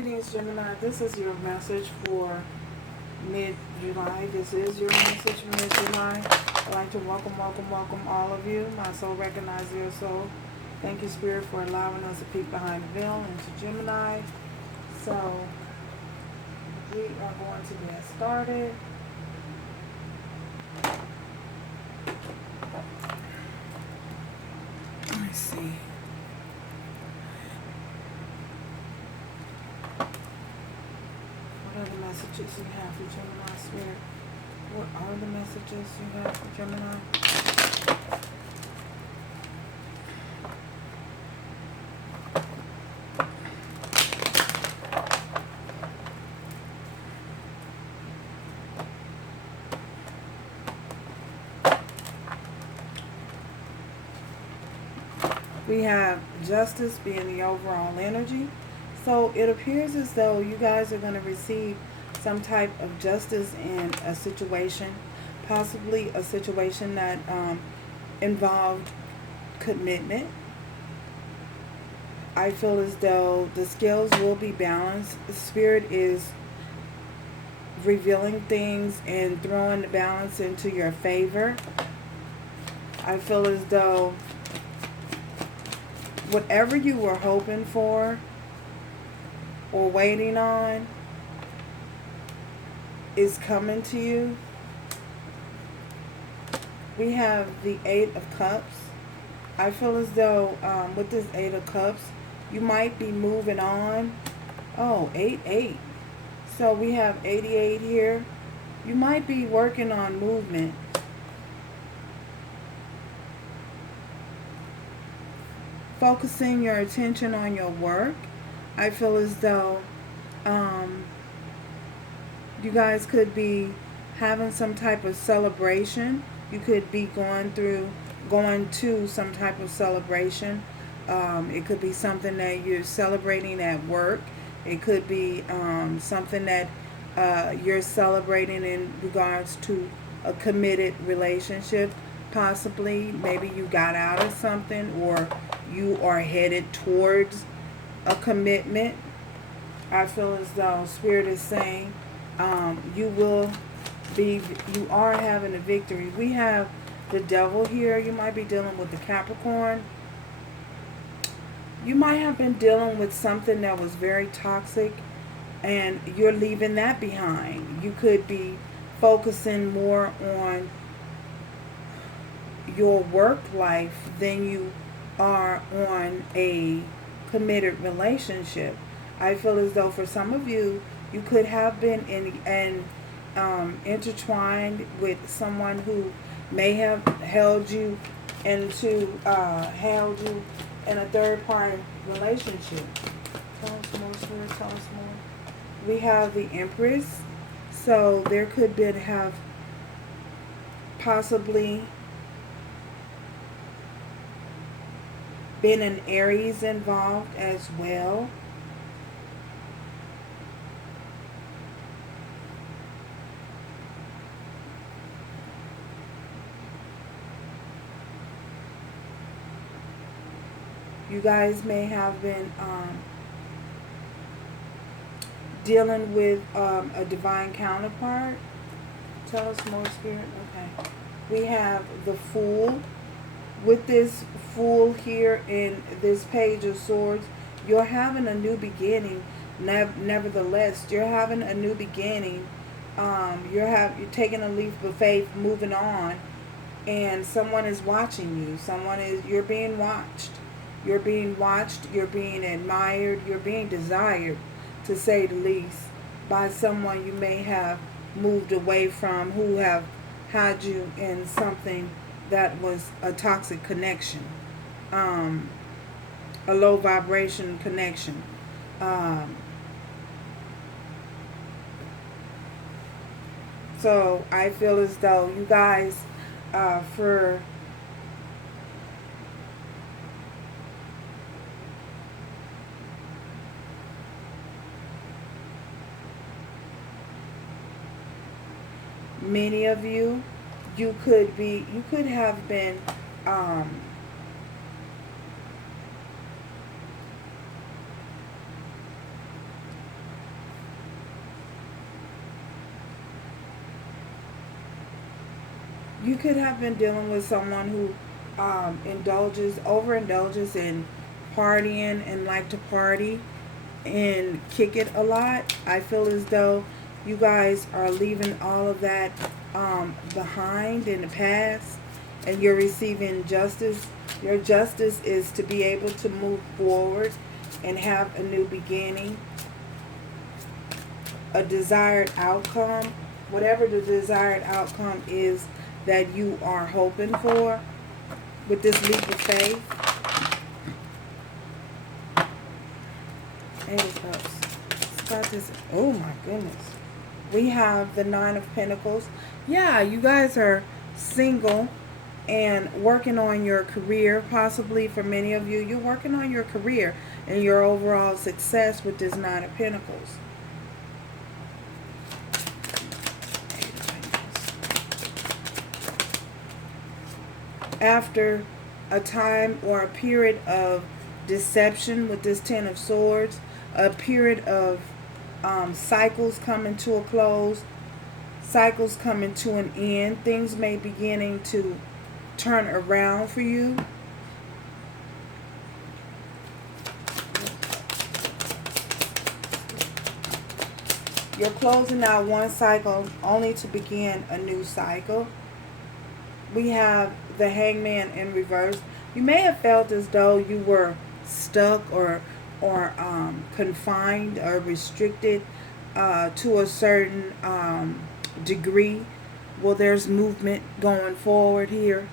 Greetings, Gemini. This is your message for mid-July. This is your message for mid-July. I'd like to welcome all of you. My soul recognizes your soul. Thank you, Spirit, for allowing us to peek behind the veil into Gemini. So, we are going to get started. Let's see. What are the messages you have for Gemini, Spirit? What are the messages you have for Gemini? We have justice being the overall energy. So it appears as though you guys are going to receive some type of justice in a situation, possibly a situation that involved commitment. I feel as though the scales will be balanced. The Spirit is revealing things and throwing the balance into your favor. I feel as though whatever you were hoping for or waiting on is coming to you. We have the Eight of Cups. I feel as though with this Eight of Cups, you might be moving on. Oh, 8. So we have 88 here. You might be working on movement. Focusing your attention on your work. I feel as though you guys could be having some type of celebration. You could be going to some type of celebration. It could be something that you're celebrating at work. It could be something that you're celebrating in regards to a committed relationship. Possibly, maybe you got out of something, or you are headed towards a commitment. I feel as though Spirit is saying you are having a victory. We have the Devil here. You might be dealing with the Capricorn. You might have been dealing with something that was very toxic, and you're leaving that behind. You could be focusing more on your work life than you are on a committed relationship. I feel as though for some of you, you could have been intertwined with someone who may have held you in a third party relationship. Tell us more, Spirit, tell us more. We have the Empress. So there could have possibly been an Aries involved as well. You guys may have been dealing with a divine counterpart. Tell us more, Spirit. Okay. We have the Fool. With this Fool here in this Page of Swords, you're having a new beginning. Nevertheless, you're having a new beginning. You're taking a leap of faith, moving on, and someone is watching you. You're being watched. You're being watched. You're being admired. You're being desired, to say the least, by someone you may have moved away from, who have had you in something that was a toxic connection, a low vibration connection. So I feel as though you guys, for many of you, you could have been You could have been dealing with someone who overindulges in partying and like to party and kick it a lot. I feel as though you guys are leaving all of that behind in the past, and you're receiving justice. Your justice is to be able to move forward and have a new beginning, a desired outcome, whatever the desired outcome is that you are hoping for with this leap of faith. Eight of Cups. It's got this. Oh my goodness. We have the Nine of Pentacles. Yeah, you guys are single and working on your career. Possibly for many of you, you're working on your career and your overall success with this Nine of Pentacles. After a time or a period of deception with this Ten of Swords, a period of cycles coming to a close, cycles coming to an end, things may beginning to turn around for you. You're closing out one cycle only to begin a new cycle. We have the Hangman in reverse. You may have felt as though you were stuck or confined or restricted to a certain degree. Well, there's movement going forward here.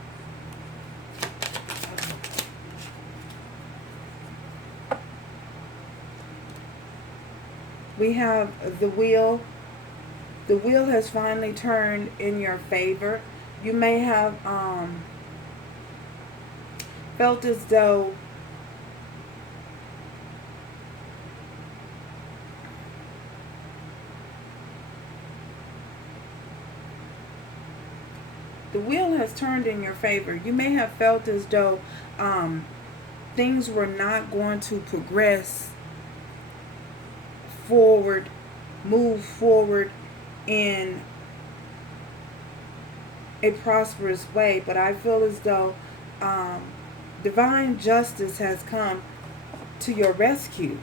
We have the wheel. The wheel has finally turned in your favor. You may have felt as though the wheel has turned in your favor. You may have felt as though things were not going to progress forward, move forward in a prosperous way, but I feel as though divine justice has come to your rescue.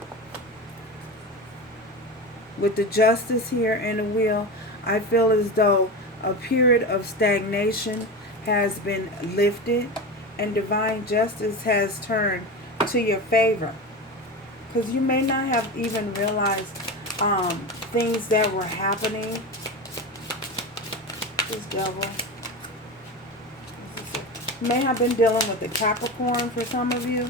With the justice here and the wheel, I feel as though a period of stagnation has been lifted and divine justice has turned to your favor. Because you may not have even realized things that were happening. This devil. You may have been dealing with the Capricorn for some of you.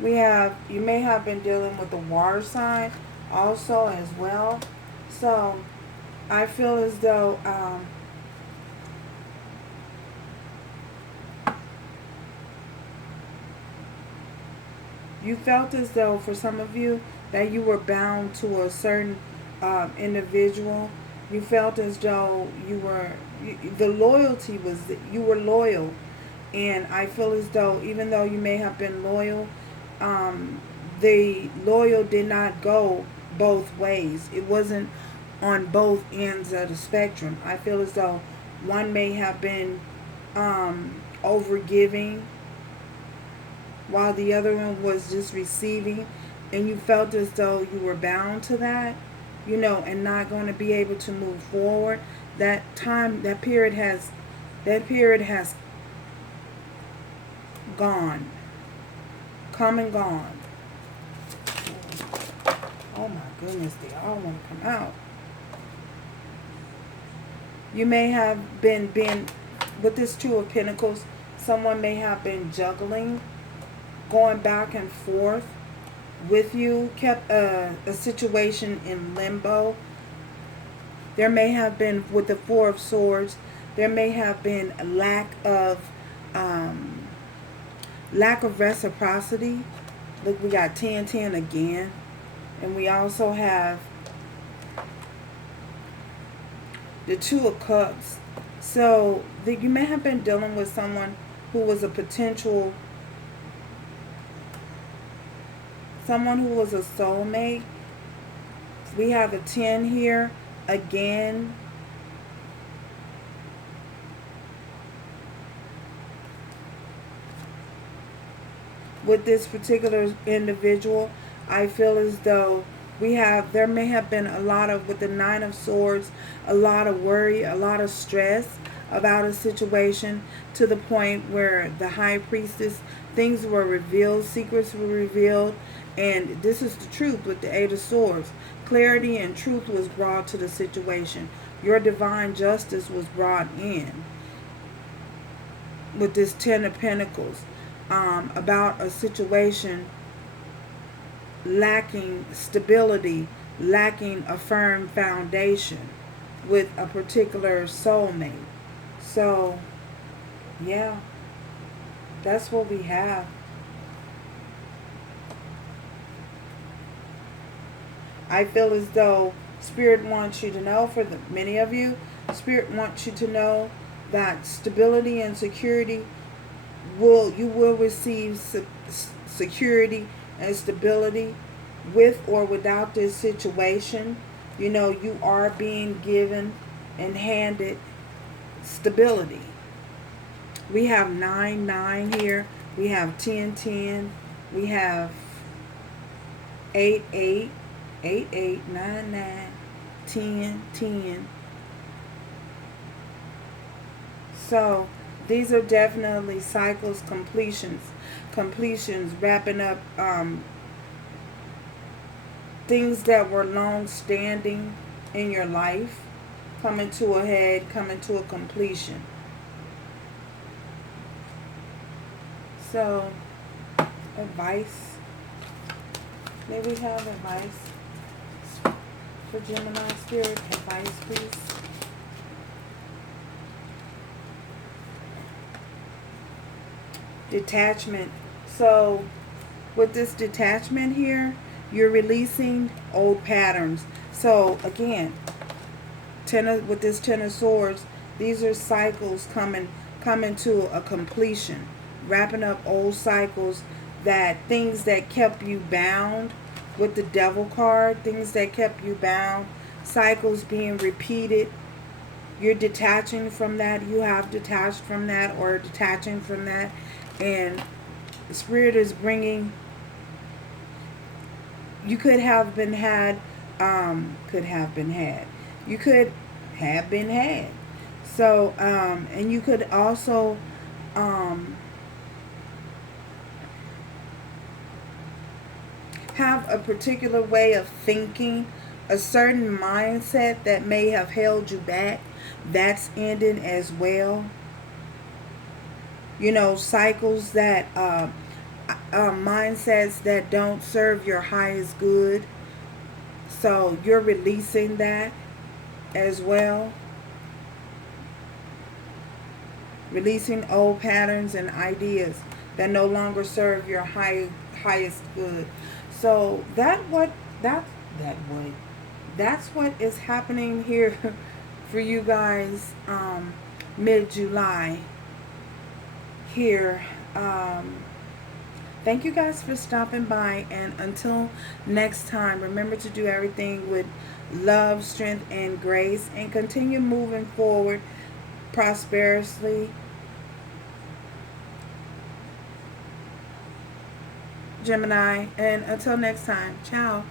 You may have been dealing with the water sign also as well. So I feel as though you felt as though for some of you that you were bound to a certain individual. You felt as though the loyalty was that you were loyal. And I feel as though even though you may have been loyal, the loyal did not go both ways. It wasn't on both ends of the spectrum. I feel as though one may have been overgiving while the other one was just receiving, and you felt as though you were bound to that, and not going to be able to move forward. That period has gone, come and gone. Oh my goodness, they all want to come out. You may have been with this Two of Pentacles, someone may have been juggling, going back and forth with you, kept a situation in limbo. There may have been, with the Four of Swords, there may have been a lack of reciprocity. Look, we got 10-10 again. And we also have the Two of Cups. So you may have been dealing with someone who was a potential, someone who was a soulmate. We have a 10 here again. with this particular individual. I feel as though there may have been a lot of, with the Nine of Swords, a lot of worry, a lot of stress about a situation, to the point where the High Priestess, things were revealed, secrets were revealed, and this is the truth with the Eight of Swords. Clarity and truth was brought to the situation. Your divine justice was brought in with this Ten of Pentacles, about a situation lacking stability, lacking a firm foundation with a particular soulmate. So, yeah, that's what we have. I feel as though Spirit wants you to know, for the many of you, Spirit wants you to know that stability and security you will receive security and stability with or without this situation. You know, you are being given and handed stability. We have 9-9 here. We have 10-10. We have 8-8. 8-8, 9-9, 10-10. So these are definitely cycles, completions, wrapping up things that were long standing in your life, coming to a head, coming to a completion. So, advice. May we have advice for Gemini Spirit? Advice, please. Detachment. So with this detachment here, you're releasing old patterns. So again, with this Ten of Swords, these are cycles coming to a completion, wrapping up old cycles, that things that kept you bound with the Devil card, things that kept you bound, cycles being repeated. You're detaching from that. You have detached from that, or detaching from that. And Spirit is bringing, you could have been had, you could have been had. So, and you could also, have a particular way of thinking, a certain mindset that may have held you back. That's ending as well. You know, cycles that, mindsets that don't serve your highest good. So you're releasing that as well. Releasing old patterns and ideas that no longer serve your highest good. So that's what is happening here for you guys, mid-July here. Thank you guys for stopping by, and until next time, remember to do everything with love, strength, and grace, and continue moving forward prosperously. Gemini, and until next time, ciao.